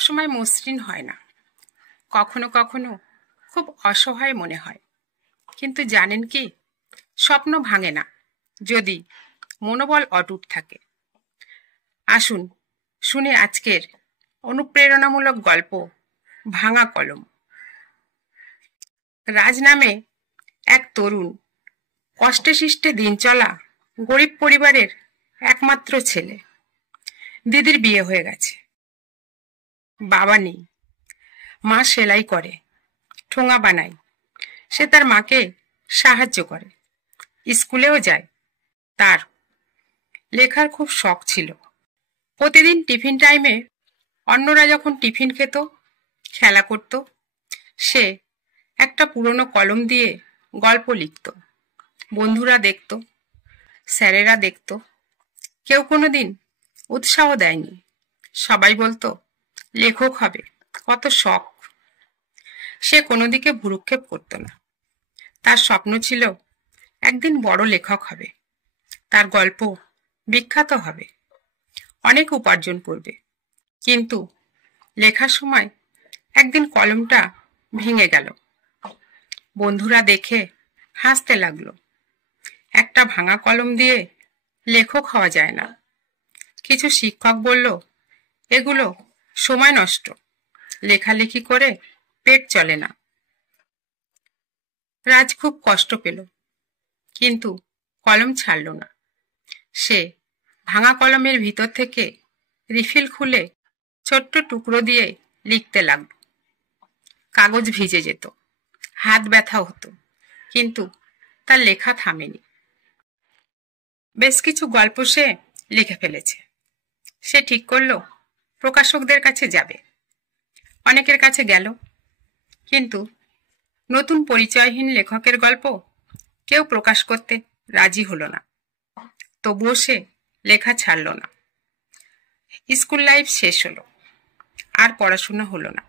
সবসময় মসৃণ হয় না, কখনো কখনো খুব অসহায় মনে হয়। কিন্তু জানেন কি, স্বপ্ন ভাঙে না যদি মনোবল অটুট থাকে। আসুন শুনে আজকের অনুপ্রেরণামূলক গল্প, ভাঙা কলম। রাজ নামে এক তরুণ, কষ্টে শিষ্টে দিন চলা গরিব পরিবারের একমাত্র ছেলে। দিদির বিয়ে হয়ে গেছে, বাবা নেই। মা সেলাই করে, ঠোঙা বানায়। সে তার মাকে সাহায্য করে, স্কুলেও যায়। তার লেখার খুব শখ ছিল। প্রতিদিন টিফিন টাইমে অন্যরা যখন টিফিন খেত, খেলা করত, সে একটা পুরনো কলম দিয়ে গল্প লিখত। বন্ধুরা দেখত, স্যারেরা দেখত। কেউ কোনোদিন উৎসাহ দেয়নি। সবাই বলতো লেখক হবে, কত শখ। সে কোনো দিকে ভ্রুক্ষেপ করত না। তার স্বপ্ন ছিল একদিন বড় লেখক হবে, তার গল্প বিখ্যাত হবে, অনেক উপার্জন করবে। কিন্তু লেখার সময় একদিন কলমটা ভেঙে গেল। বন্ধুরা দেখে হাসতে লাগলো। একটা ভাঙা কলম দিয়ে লেখক হওয়া যায় না। কিছু শিক্ষক বলল, এগুলো সময় নষ্ট, লেখালেখি করে পেট চলে না। রাজ খুব কষ্ট পেল, কিন্তু কলম ছাড়ল না। সে ভাঙা কলমের ভিতর থেকে রিফিল খুলে ছোট্ট টুকরো দিয়ে লিখতে লাগলো। কাগজ ভিজে যেত, হাত ব্যথা হতো, কিন্তু তার লেখা থামেনি। বেশ কিছু গল্প সে লিখে ফেলেছে। সে ঠিক করলো প্রকাশকদের কাছে যাবে। অনেকের কাছে গেল, কিন্তু নতুন পরিচয়হীন লেখকের গল্প কেউ প্রকাশ করতে রাজি হলো না। তবুও সে লেখা ছাড়ল না। স্কুল লাইফ শেষ হলো, আর পড়াশোনা হলো না।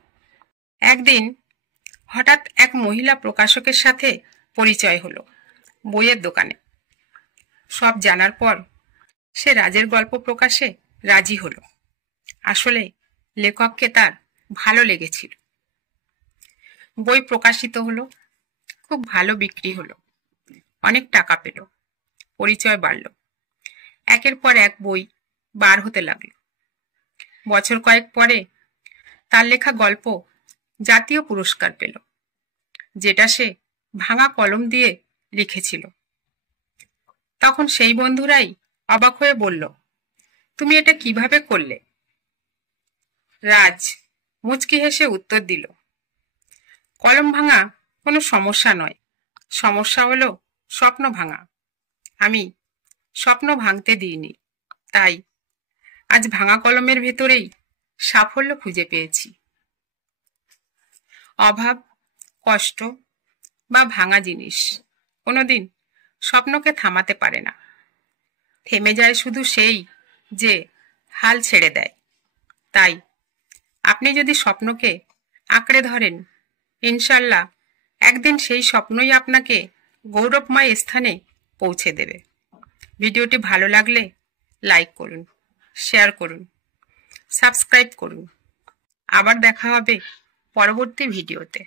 একদিন হঠাৎ এক মহিলা প্রকাশকের সাথে পরিচয় হলো বইয়ের দোকানে। সব জানার পর সে রাজের গল্প প্রকাশে রাজি হলো। আসলে লেখককে তার ভালো লেগেছিল। বই প্রকাশিত হলো, খুব ভালো বিক্রি হলো, অনেক টাকা পেল, পরিচয় বাড়ল। একের পর এক বই বার হতে লাগলো। বছর কয়েক পরে তার লেখা গল্প জাতীয় পুরস্কার পেল, যেটা সে ভাঙা কলম দিয়ে লিখেছিল। তখন সেই বন্ধুরাই অবাক হয়ে বলল, তুমি এটা কিভাবে করলে? রাজ মুচকি হেসে উত্তর দিল, কলম ভাঙা কোনো সমস্যা নয়, সমস্যা হলো স্বপ্ন ভাঙা। আমি স্বপ্ন ভাঙতে দিইনি, তাই আজ ভাঙা কলমের ভেতরেই সাফল্য খুঁজে পেয়েছি। অভাব, কষ্ট বা ভাঙা জিনিস কোনোদিন স্বপ্নকে থামাতে পারে না। থেমে যায় শুধু সেই যে হাল ছেড়ে দেয়। তাই আপনি যদি স্বপ্নকে আঁকড়ে ধরেন, ইনশাল্লাহ একদিন সেই স্বপ্নই আপনাকে গৌরবময় স্থানে পৌঁছে দেবে। ভিডিওটি ভালো লাগলে লাইক করুন, শেয়ার করুন, সাবস্ক্রাইব করুন। আবার দেখা হবে পরবর্তী ভিডিওতে।